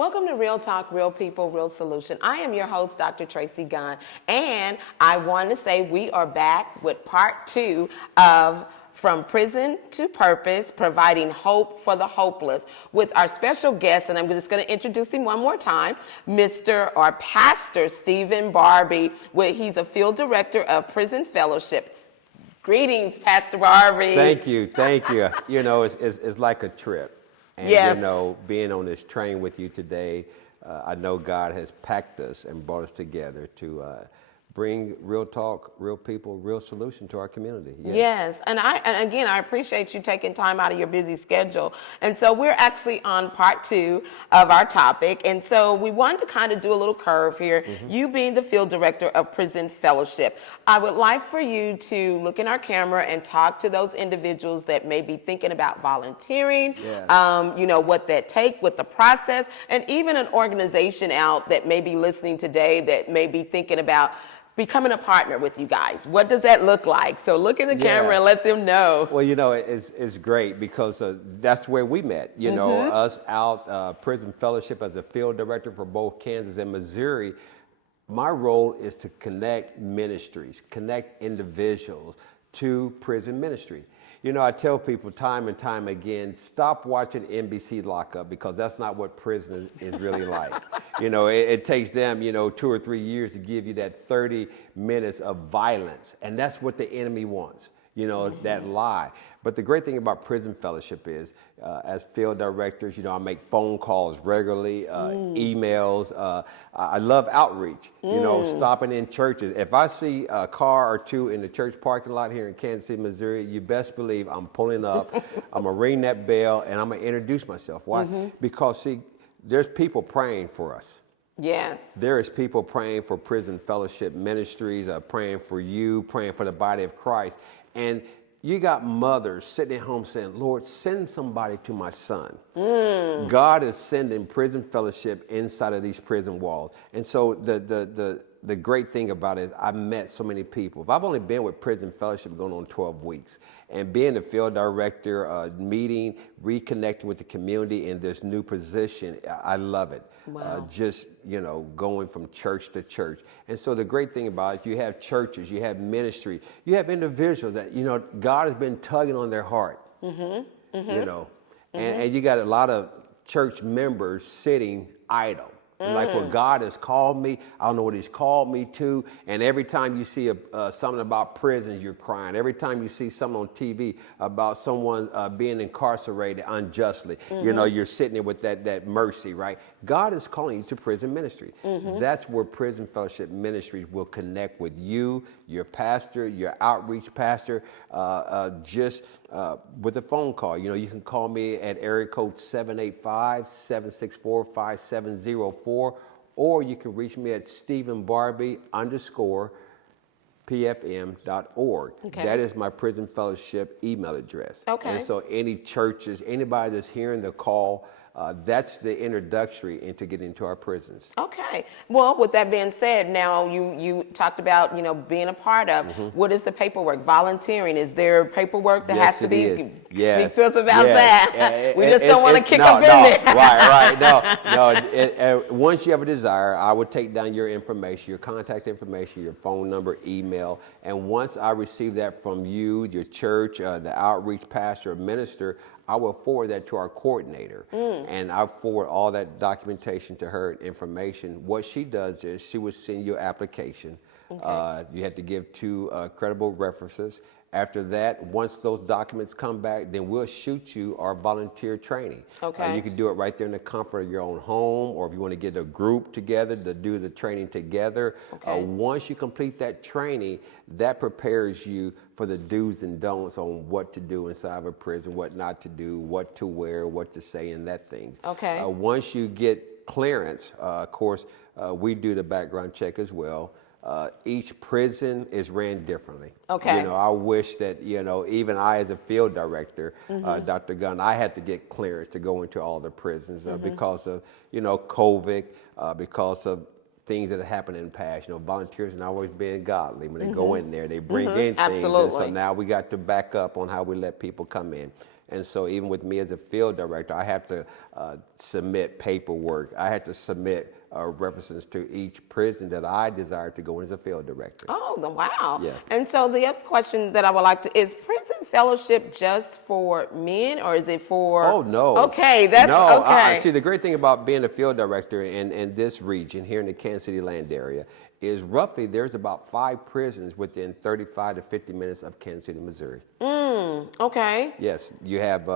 Welcome to Real Talk, Real People, Real Solution. I am your host, Dr. Tracy Gunn, and I want to say we are back with part 2 of From Prison to Purpose, Providing Hope for the Hopeless, with our special guest, and I'm just going to introduce him one more time, Mr. or Pastor Stephen Barbee. He's a field director of Prison Fellowship. Greetings, Pastor Barbee. Thank you. You know, it's like a trip. And, yes. You know, being on this train with you today, I know God has packed us and brought us together to bring real talk, real people, real solution to our community. Yes. And again, I appreciate you taking time out of your busy schedule. And so we're actually on part 2 of our topic. And so we wanted to kind of do a little curve here. Mm-hmm. You being the field director of Prison Fellowship, I would like for you to look in our camera and talk to those individuals that may be thinking about volunteering, yes. You know, what the process, and even an organization out that may be listening today that may be thinking about becoming a partner with you guys. What does that look like? So look in the camera and let them know. Well, you know, it's great because that's where we met. You know, us out Prison Fellowship as a field director for both Kansas and Missouri. My role is to connect ministries, connect individuals to prison ministry. You know, I tell people time and time again, stop watching NBC Lockup because that's not what prison is really like. You know, it takes them, 2 or 3 years to give you that 30 minutes of violence. And that's what the enemy wants, that lie. But the great thing about Prison Fellowship is, as field directors, I make phone calls regularly, emails. I love outreach, stopping in churches. If I see a car or two in the church parking lot here in Kansas City, Missouri, you best believe I'm pulling up. I'm going to ring that bell and I'm going to introduce myself. Why? Because, see, there's people praying for us. Yes. There is people praying for Prison Fellowship ministries, praying for you, praying for the body of Christ. And you got mothers sitting at home saying, Lord, send somebody to my son. God is sending Prison Fellowship inside of these prison walls. And so the great thing about it is I've met so many people. I've only been with Prison Fellowship going on 12 weeks. And being the field director, meeting, reconnecting with the community in this new position, I love it. Wow. Just, going from church to church. And so the great thing about it, you have churches, you have ministry, you have individuals that, God has been tugging on their heart, and you got a lot of church members sitting idle. Like, well, God has called me. I don't know what he's called me to. And every time you see something about prisons, you're crying. Every time you see something on TV about someone being incarcerated unjustly, you're sitting there with that mercy, right? God is calling you to prison ministry. That's where Prison Fellowship Ministries will connect with you, your pastor, your outreach pastor, just with a phone call. You can call me at area code 785-764-5704, or you can reach me at StephenBarbee_PFM.org. Okay. That is my Prison Fellowship email address. Okay. And so any churches, anybody that's hearing the call, that's the introductory into getting into our prisons. Okay. Well, with that being said, now you talked about, being a part of. What is the paperwork? Volunteering. Is there paperwork that has to be? Yes. Speak to us about that. We just don't want to kick up in there. Right. No. Once you have a desire, I would take down your information, your contact information, your phone number, email. And once I receive that from you, your church, the outreach pastor or minister, I will forward that to our coordinator, and I'll forward all that documentation to her, information. What she does is she will send you an application. Okay. You have to give 2 credible references. After that, once those documents come back, then we'll shoot you our volunteer training. Okay. You can do it right there in the comfort of your own home, or if you want to get a group together to do the training together. Okay. Once you complete that training, that prepares you for the do's and don'ts on what to do inside of a prison, what not to do, what to wear, what to say, and that thing. Okay. Once you get clearance, of course, we do the background check as well. Each prison is ran differently. Okay. I wish that, even I as a field director, Dr. Gunn, I had to get clearance to go into all the prisons because of, COVID, because of things that have happened in the past. Volunteers have always been godly. When they go in there, they bring in things. Absolutely. And so now we got to back up on how we let people come in. And so even with me as a field director, I have to submit paperwork. I had to submit references to each prison that I desire to go in as a field director. Oh, wow. Yeah. And so the other question that I would like to, is prison fellowship just for men or is it for? Oh, no. Okay, that's no, okay. See, the great thing about being a field director in this region, here in the Kansas City land area, is roughly there's about 5 prisons within 35 to 50 minutes of Kansas City, Missouri. Okay. Yes, you have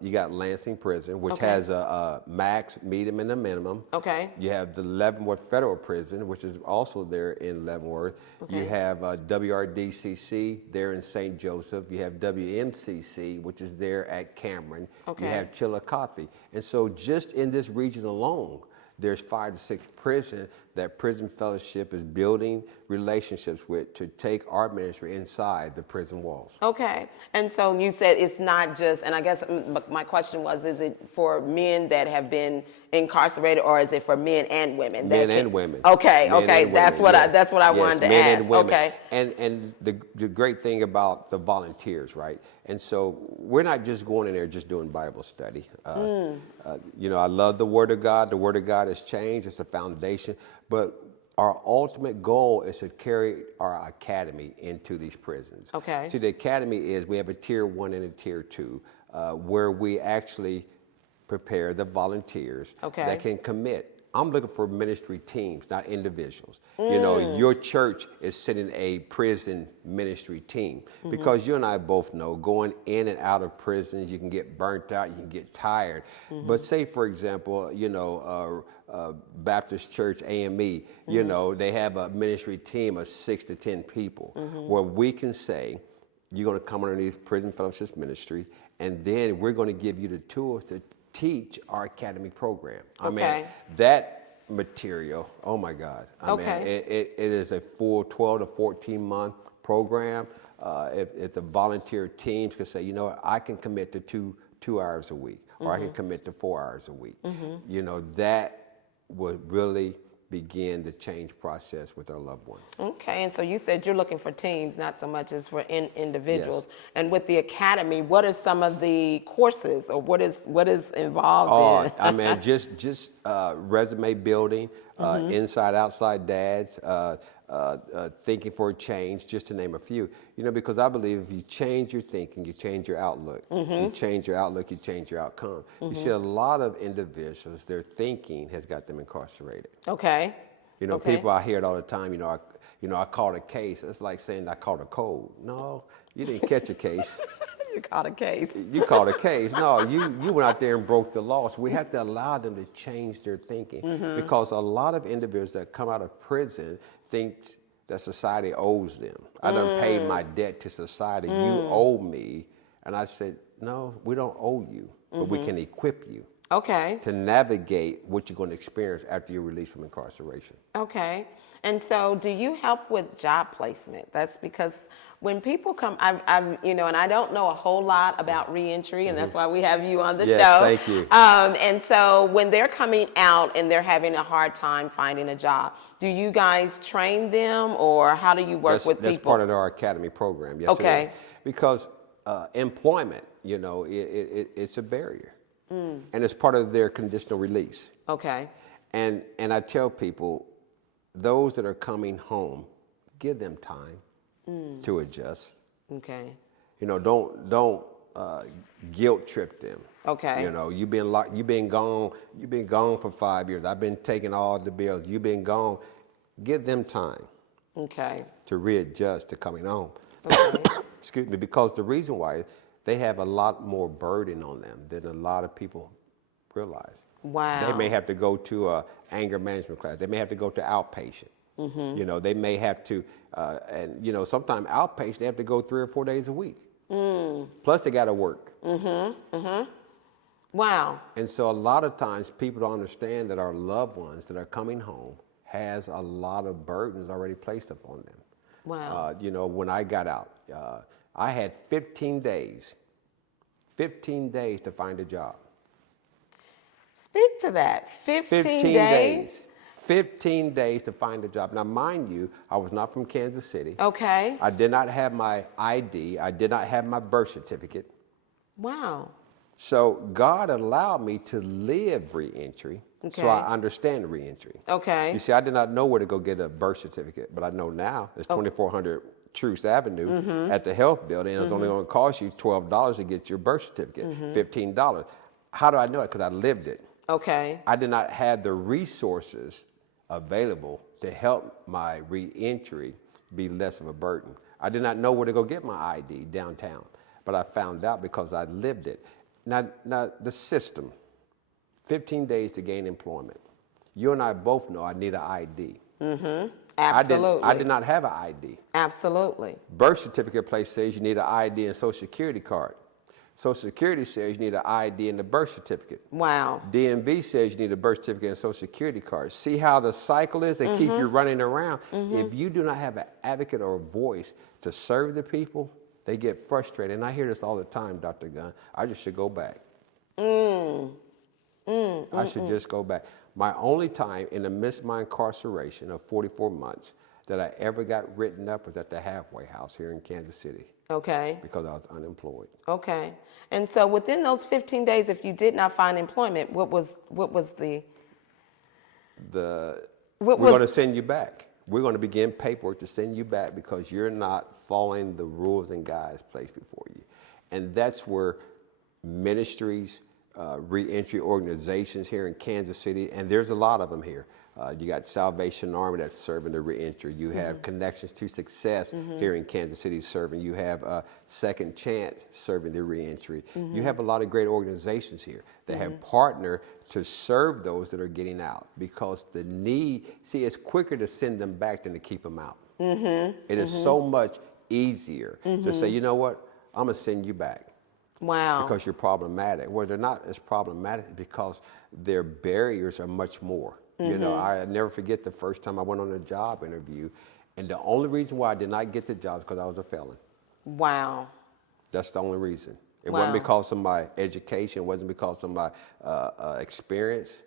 you got Lansing Prison, which has a max, medium, and a minimum. Okay. You have the Leavenworth Federal Prison, which is also there in Leavenworth. Okay. You have WRDCC there in St. Joseph. You have WMCC, which is there at Cameron. Okay. You have Chillicothe. And so just in this region alone, there's 5 to 6 prisons that Prison Fellowship is building relationships with to take our ministry inside the prison walls. Okay. And so you said it's not just, and I guess my question was, is it for men that have been incarcerated or is it for men and women? Men and women. Okay, Men okay. and That's women, what that's what I yes, wanted to men ask. And women. Okay. And the great thing about the volunteers, right? And so we're not just going in there just doing Bible study. You know, I love the Word of God. The Word of God has changed. It's the foundation. But our ultimate goal is to carry our academy into these prisons. Okay. See, the academy is, we have a tier 1 and a tier 2, where we actually prepare the volunteers that can commit. I'm looking for ministry teams, not individuals. You know, your church is sending a prison ministry team because you and I both know going in and out of prisons, you can get burnt out, you can get tired. But say, for example, you know, Baptist Church, AME, you know, they have a ministry team of 6 to 10 people where we can say, you're going to come underneath Prison Fellowship Ministry, and then we're going to give you the tools to teach our academy program. I mean, that material, oh my God. I mean, it is a full 12 to 14 month program. If the volunteer teams can say, you know what, I can commit to two hours a week, or I can commit to 4 hours a week. You know, that would really begin the change process with our loved ones. Okay, and so you said you're looking for teams, not so much as for individuals. Yes. And with the academy, what are some of the courses, or what is involved in? I mean, just resume building, inside outside dads, thinking for a change, just to name a few. You know, because I believe if you change your thinking, you change your outlook. You change your outlook, you change your outcome. You see a lot of individuals, their thinking has got them incarcerated. Okay. You know, people, I hear it all the time. I caught a case. It's like saying I caught a cold. No, you didn't catch a case. You caught a case. You caught a case. No, you went out there and broke the law. So we have to allow them to change their thinking, because a lot of individuals that come out of prison think that society owes them. I done paid my debt to society. You owe me. And I said, no, we don't owe you, but we can equip you. Okay. To navigate what you're going to experience after you're released from incarceration. Okay. And so do you help with job placement? That's because when people come, I've you know, and I don't know a whole lot about reentry, and that's why we have you on the show. Thank you. And so when they're coming out and they're having a hard time finding a job, do you guys train them, or how do you work with people? That's part of our academy program. Yes, Okay. it is. Because employment, you know, it's a barrier. And it's part of their conditional release. Okay. And I tell people, those that are coming home, give them time to adjust. Okay. You know, don't guilt trip them. Okay. You know, you've been gone for 5 years. I've been taking all the bills. You've been gone. Give them time. Okay. To readjust to coming home. Okay. Excuse me, because the reason why, they have a lot more burden on them than a lot of people realize. Wow. They may have to go to a anger management class. They may have to go to outpatient. You know, they may have to, and you know, sometimes outpatient, they have to go 3 or 4 days a week. Plus they got to work. Wow. And so a lot of times people don't understand that our loved ones that are coming home has a lot of burdens already placed upon them. Wow. You know, when I got out, I had 15 days to find a job. Speak to that. 15 days? 15 days to find a job. Now, mind you, I was not from Kansas City. Okay. I did not have my ID. I did not have my birth certificate. Wow. So God allowed me to live reentry, Okay. so I understand reentry. Okay. You see, I did not know where to go get a birth certificate, but I know now. It's 2400 Truce Avenue at the health building, and it's only going to cost you $12 to get your birth certificate, $15. How do I know it? Because I lived it. Okay. I did not have the resources available to help my reentry be less of a burden. I did not know where to go get my ID downtown, but I found out because I lived it. Now the system, 15 days to gain employment. You and I both know I need an ID. Absolutely. I did not have an ID. Absolutely. Birth certificate place says you need an ID and social security card. Social Security says you need an ID and a birth certificate. Wow. DMV says you need a birth certificate and social security card. See how the cycle is? They keep you running around. If you do not have an advocate or a voice to serve the people, they get frustrated. And I hear this all the time, Dr. Gunn. I just should go back. I should just go back. My only time in the midst of my incarceration of 44 months that I ever got written up was at the halfway house here in Kansas City. Okay. Because I was unemployed. Okay. And so within those 15 days, if you did not find employment, what was the We're going to send you back. We're going to begin paperwork to send you back because you're not following the rules and guides placed before you. And that's where ministries, reentry organizations here in Kansas City, and there's a lot of them here. You got Salvation Army that's serving the reentry. You have Connections to Success here in Kansas City serving. You have Second Chance serving the reentry. You have a lot of great organizations here that have partnered to serve those that are getting out because the need, see, it's quicker to send them back than to keep them out. It is so much easier to say, you know what, I'm going to send you back. Wow. Because you're problematic. Well, they're not as problematic because their barriers are much more. You know, I never forget the first time I went on a job interview, and the only reason why I did not get the job is because I was a felon. Wow. That's the only reason. It Wow. wasn't because of my education. It wasn't because of my experience.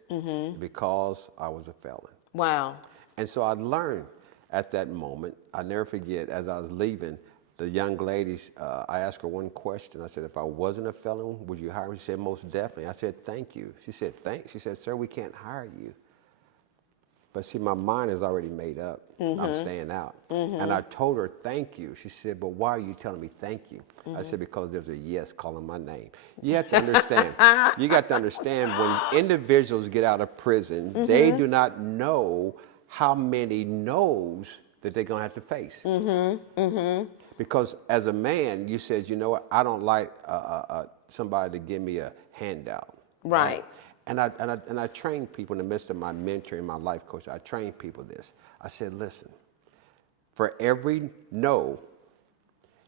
Because I was a felon. Wow. And so I learned at that moment. I never forget, as I was leaving, the young ladies, I asked her one question. I said, if I wasn't a felon, would you hire me? She said, most definitely. I said, thank you. She said, thanks. She said, sir, we can't hire you. But see, my mind is already made up. I'm staying out. And I told her, thank you. She said, but why are you telling me thank you? I said, because there's a yes calling my name. You have to understand. You got to understand when individuals get out of prison, they do not know how many no's that they're going to have to face. Because as a man, you said, you know what, I don't like somebody to give me a handout. Right. And I train people in the midst of my mentoring, my life coach. I train people this. I said, listen, for every no,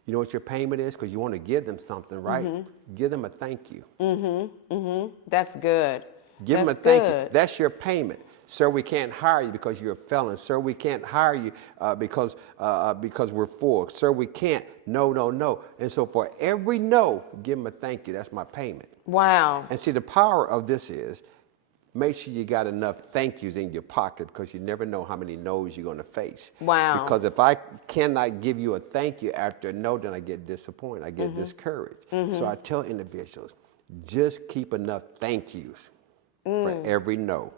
you know what your payment is? Because you want to give them something, right? Give them a thank you. That's good. Give them a That's thank you. good. That's your payment. Sir, we can't hire you because you're a felon. Sir, we can't hire you because we're full. Sir, we can't. No. And so for every no, give them a thank you. That's my payment. Wow. And see, the power of this is make sure you got enough thank yous in your pocket because you never know how many no's you're going to face. Wow. Because if I cannot give you a thank you after a no, then I get disappointed. I get discouraged. So I tell individuals, just keep enough thank yous for every no.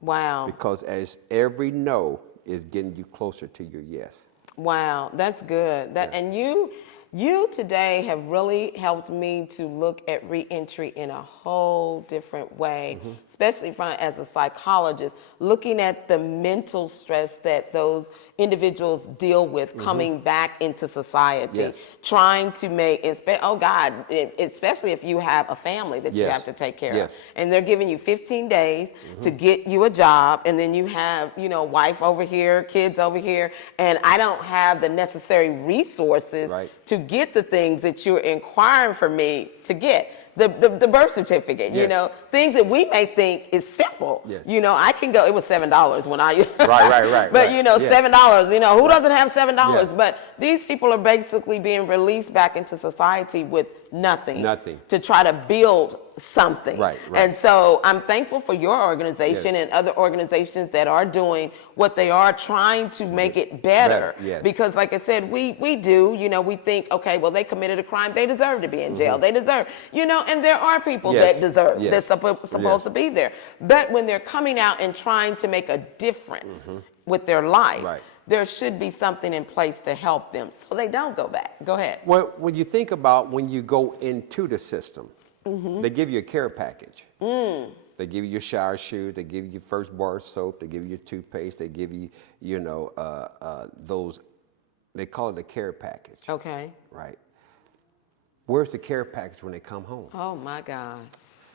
Wow. Because as every no is getting you closer to your yes. Wow, that's good. And you today have really helped me to look at reentry in a whole different way, especially as a psychologist, looking at the mental stress that those individuals deal with coming back into society, Yes. trying to make, especially if you have a family that you Yes. have to take care Yes. of. And they're giving you 15 days to get you a job, and then you have, wife over here, kids over here, and I don't have the necessary resources Right. to get the things that you're inquiring for me to get. The birth certificate, Yes. things that we may think is simple. Yes. I can go, it was $7 when I, Right. but Yeah. $7, who doesn't have $7? Yeah. But these people are basically being released back into society with nothing. Nothing. To try to build something. Right. And so I'm thankful for your organization and other organizations that are doing what they are, trying to make it better. Yes. Because like I said, we do, we think, okay, well, they committed a crime. They deserve to be in jail. They deserve, and there are people that deserve, that's supposed to be there. But when they're coming out and trying to make a difference with their life, there should be something in place to help them so they don't go back. Go ahead. Well, when you think about when you go into the system, they give you a care package. They give you your shower shoe. They give you your first bar of soap. They give you your toothpaste. They give you, those, they call it a care package. Okay. Right. Where's the care package when they come home? Oh, my God.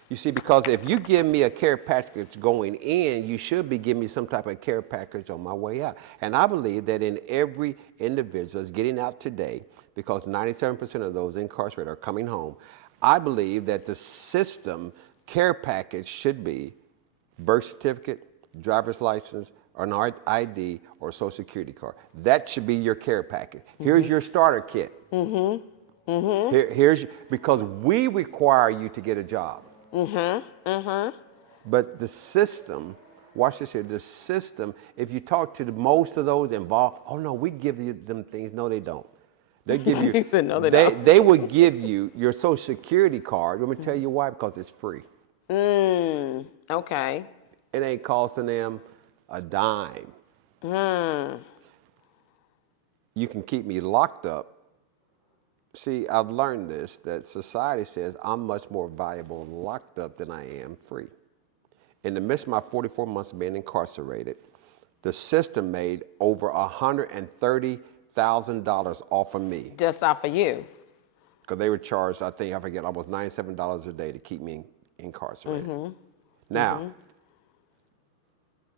You see, because if you give me a care package going in, you should be giving me some type of care package on my way out. And I believe that in every individual that's getting out today, because 97% of those incarcerated are coming home, I believe that the system care package should be birth certificate, driver's license, or an ID, or social security card. That should be your care package. Here's your starter kit. Because we require you to get a job. But the system, watch this here, the system, if you talk to most of those involved, oh no, we give you them things. No, they don't. They give you, no, they don't. They would give you your social security card. Let me tell you why, because it's free. Okay. It ain't costing them a dime. You can keep me locked up. See, I've learned this, that society says I'm much more valuable locked up than I am free. In the midst of my 44 months of being incarcerated, the system made over $130,000 off of me. Just off of you. Because they were charged, I forget, almost $97 a day to keep me incarcerated. Now,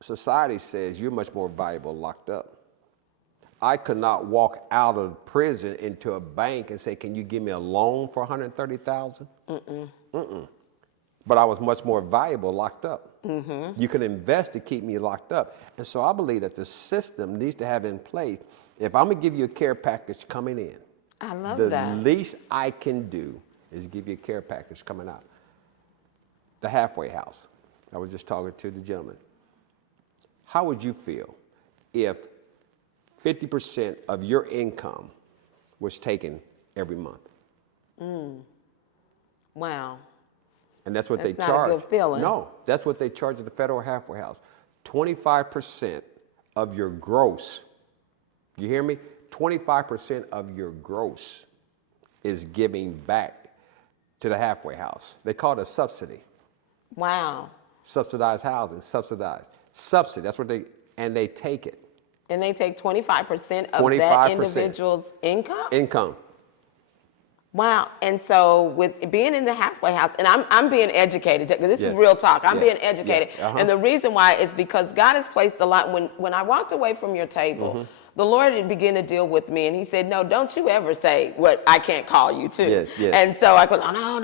society says you're much more valuable locked up. I could not walk out of prison into a bank and say, can you give me a loan for $130,000? But I was much more valuable locked up. You can invest to keep me locked up. And so I believe that the system needs to have in place, if I'm gonna give you a care package coming in, I love the that. least I can do is give you a care package coming out. The halfway house. I was just talking to the gentleman. How would you feel if 50% of your income was taken every month? Wow. And that's what they That's charge. not a good feeling. No, that's what they charge at the federal halfway house. 25% of your gross, you hear me? 25% of your gross is giving back to the halfway house. They call it a subsidy. Wow. Subsidized housing, subsidized. Subsidy, that's what they take it. And they take 25% of 25%. that individual's income? Income. Wow. And so with being in the halfway house, and I'm being educated, this is real talk. I'm being educated. And the reason why is because God has placed a lot, when I walked away from your table, the Lord began to deal with me, and he said, no, don't you ever say what I can't call you to. And so I goes, oh, no,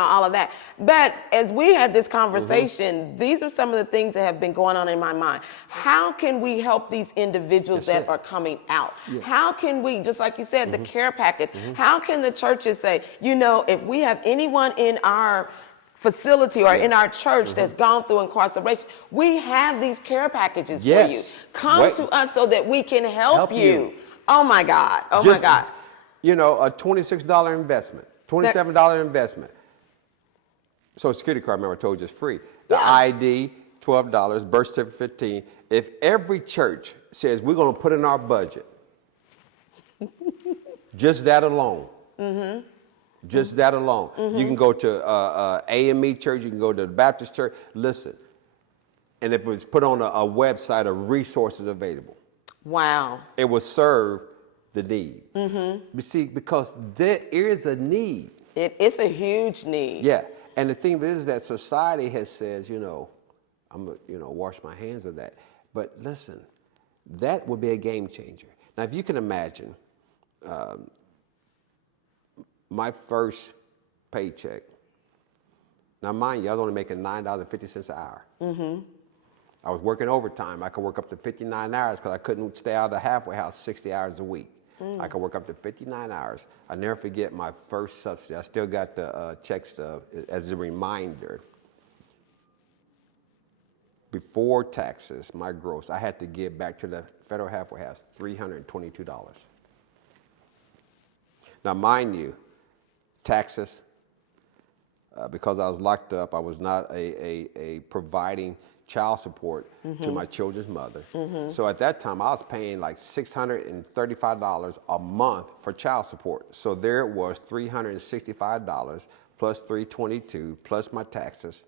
all of that. But as we had this conversation, these are some of the things that have been going on in my mind. How can we help these individuals that are coming out? How can we, just like you said, the care package, how can the churches say, if we have anyone in our facility or in our church that's gone through incarceration, we have these care packages for you. Come to us so that we can help you. Oh my God. Oh my God. A $26 investment, $27 investment. Social Security card, remember I told you is free. The ID, $12, birth certificate, $15. If every church says we're going to put in our budget, just that alone. Just that alone. You can go to AME church, you can go to the Baptist church. Listen, and if it was put on a website of resources available. Wow. It will serve the need. You see, because there is a need. It's a huge need. Yeah, and the thing is that society has said, I'm gonna, wash my hands of that. But listen, that would be a game changer. Now, if you can imagine, my first paycheck. Now, mind you, I was only making $9.50 an hour. I was working overtime. I could work up to 59 hours because I couldn't stay out of the halfway house 60 hours a week. I could work up to 59 hours. I never forget my first subsidy. I still got the checks as a reminder. Before taxes, my gross, I had to give back to the federal halfway house $322. Now, mind you, taxes, because I was locked up, I was not a providing child support to my children's mother. So at that time, I was paying like $635 a month for child support. So there it was, $365 plus $322 plus my taxes.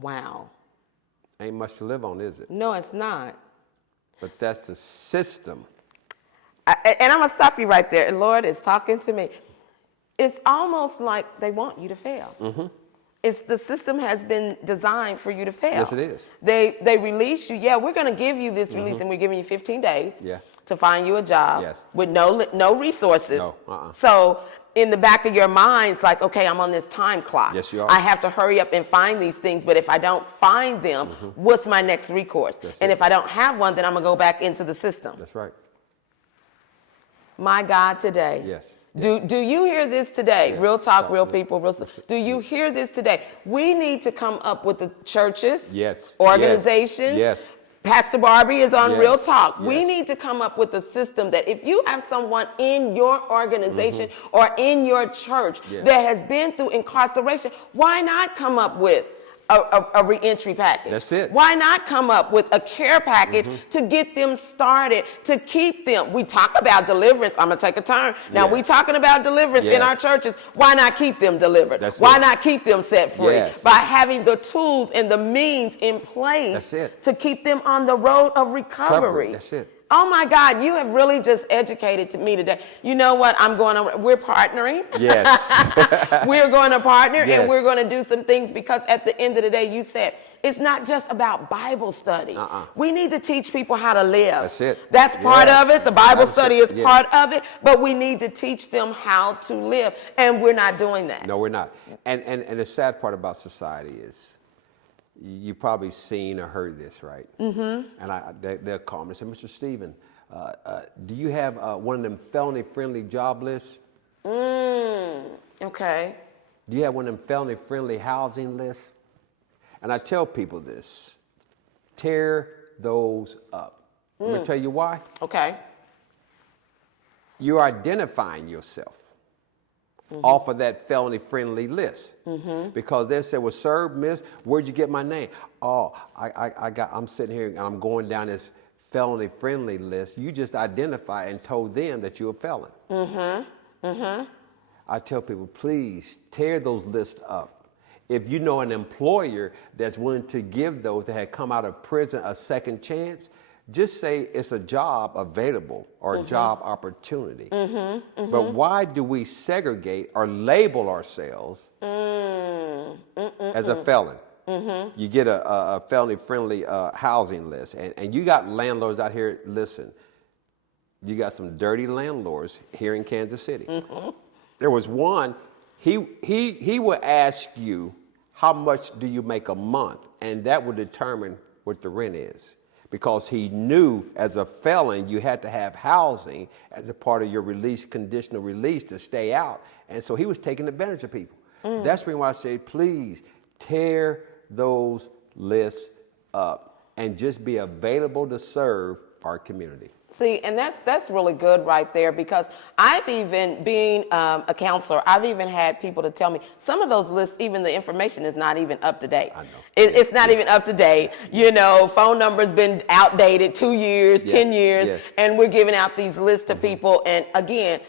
Wow. Ain't much to live on, is it? No, it's not. But that's the system. And I'm going to stop you right there. Lord is talking to me. It's almost like they want you to fail. It's the system has been designed for you to fail. Yes, it is. They release you. Yeah, we're going to give you this release, and we're giving you 15 days to find you a job with no resources. No, So in the back of your mind, it's like, okay, I'm on this time clock. Yes, you are. I have to hurry up and find these things. But if I don't find them, what's my next recourse? And if I don't have one, then I'm going to go back into the system. That's right. My God, today. Yes. Do you hear this today? Yes. Real talk, real people. Do you hear this today? We need to come up with the churches, organizations. Yes. Pastor Barbee is on Real Talk. Yes. We need to come up with a system that if you have someone in your organization or in your church that has been through incarceration, why not come up with a reentry package? That's it. Why not come up with a care package to get them started, to keep them? We talk about deliverance. I'm going to take a turn. Now, we talking about deliverance in our churches. Why not keep them delivered? Why not keep them set free? By having the tools and the means in place to keep them on the road of recovery. That's it. Oh my God, you have really just educated me today. You know what? We're partnering. Yes. We're going to partner and we're going to do some things because at the end of the day, you said, it's not just about Bible study. We need to teach people how to live. That's it. That's part of it. The Bible study is part of it, but we need to teach them how to live. And we're not doing that. No, we're not. And the sad part about society is, you've probably seen or heard this, right? And they'll call me and say, Mr. Stephen, do you have one of them felony-friendly job lists? Okay. Do you have one of them felony-friendly housing lists? And I tell people this, tear those up. Let me tell you why. Okay. You're identifying yourself off of that felony-friendly list. Because they say, well, sir, miss, where'd you get my name? Oh, I'm sitting here and I'm going down this felony-friendly list. You just identified and told them that you're a felon. I tell people, please tear those lists up. If you know an employer that's willing to give those that had come out of prison a second chance, just say it's a job available or a job opportunity. But why do we segregate or label ourselves as a felon? You get a felony-friendly housing list. And you got landlords out here, listen, you got some dirty landlords here in Kansas City. There was one, he would ask you, how much do you make a month? And that would determine what the rent is. Because he knew as a felon, you had to have housing as a part of your release, conditional release to stay out. And so he was taking advantage of people. That's why I say, please tear those lists up and just be available to serve our community. See, and that's really good right there, because I've even, being a counselor, I've even had people to tell me some of those lists, even the information is not even up to date. I know. It's not even up to date. You know, phone number's been outdated 2 years, 10 years, and we're giving out these lists to people. And again,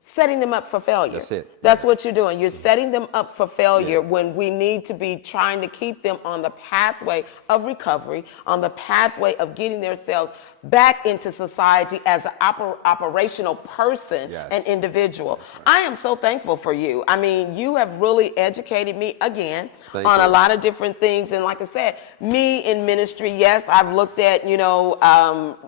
setting them up for failure. That's it. That's what you're doing. You're setting them up for failure when we need to be trying to keep them on the pathway of recovery, on the pathway of getting themselves back into society as an operational person and individual. I am so thankful for you. I mean, you have really educated me again on a lot of different things. And like I said, me in ministry, yes, I've looked at,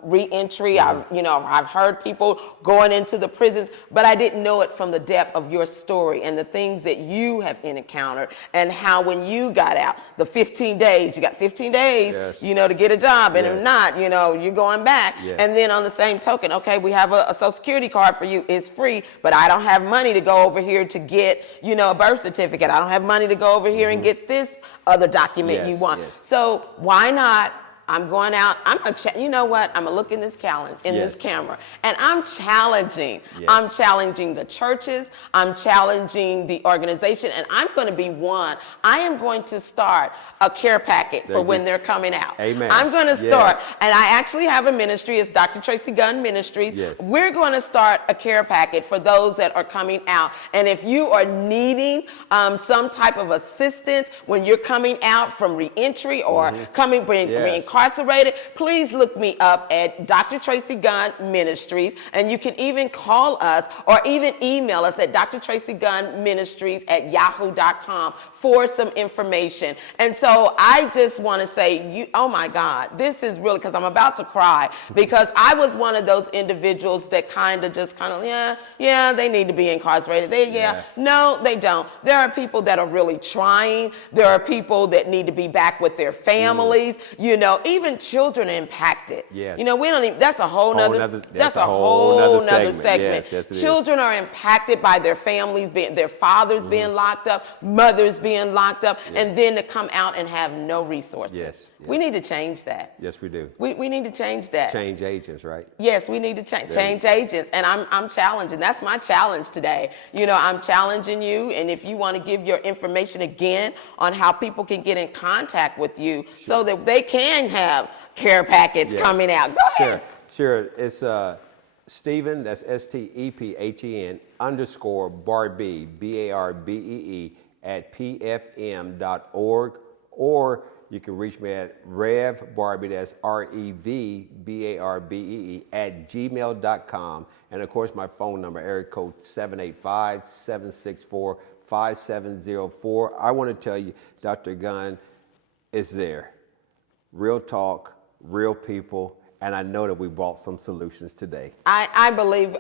reentry. I've heard people going into the prisons, but I didn't it know it from the depth of your story and the things that you have encountered, and how when you got out, the 15 days, you got 15 days, Yes. you know, to get a job, and if Yes. not, you know, you're going back. Yes. And then on the same token, okay, we have a Social Security card for you, it's free, but I don't have money to go over here to get, you know, a birth certificate. I don't have money to go over here and get this other document you Yes, want. yes. So why not? I'm going out. I'm gonna. You know what? I'm gonna look in this calendar, in Yes. this camera, and I'm challenging. Yes. I'm challenging the churches. I'm challenging the organization, and I'm going to be one. I am going to start a care packet for Thank when you. they're coming out. Amen. I'm going to start, Yes. and I actually have a ministry. It's Dr. Tracy Gunn Ministries. Yes. We're going to start a care packet for those that are coming out, and if you are needing some type of assistance when you're coming out from reentry or being Yes. incarcerated, please look me up at Dr. Tracy Gunn Ministries, and you can even call us or even email us at drtracygunnministries@yahoo.com for some information. And so I just want to say, oh my God, this is really, because I'm about to cry, because I was one of those individuals that yeah, they need to be incarcerated. Yeah. No, they don't. There are people that are really trying. There are people that need to be back with their families. You know, even children are impacted. Yes. You know, we don't even, that's a whole nother, that's a whole nother segment. Yes, it is. Children are impacted by their families, their fathers being locked up, mothers being locked up, and then to come out and have no resources. Yes, yes. We need to change that. Yes, we do. We need to change that. Change agents, right? Yes, we need to change agents, and I'm challenging. That's my challenge today. You know, I'm challenging you, and if you want to give your information again on how people can get in contact with you so that they can have care packets coming out. Go ahead. Sure. It's Stephen, that's STEPHEN _Barbee, BARBEE @pfm.org, or you can reach me at Rev Barbee, that's REVBARBEE @gmail.com. And of course, my phone number, area code 785-764-5704. I want to tell you, Dr. Gunn is there. Real talk, real people. And I know that we brought some solutions today. I believe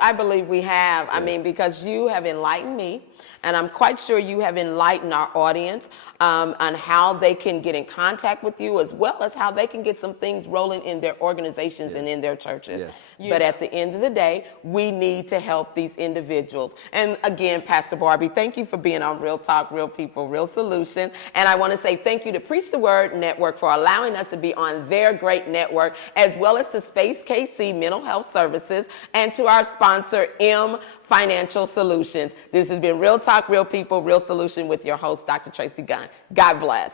we have. I mean, because you have enlightened me, and I'm quite sure you have enlightened our audience on how they can get in contact with you, as well as how they can get some things rolling in their organizations and in their churches. Yes. But at the end of the day, we need to help these individuals. And again, Pastor Barbee, thank you for being on Real Talk, Real People, Real Solution. And I want to say thank you to Preach the Word Network for allowing us to be on their great network, as well as to Space KC Mental Health Services, and to our sponsor, M Financial Solutions. This has been Real Talk, Real People, Real Solution with your host, Dr. Tracy Gunn. God bless.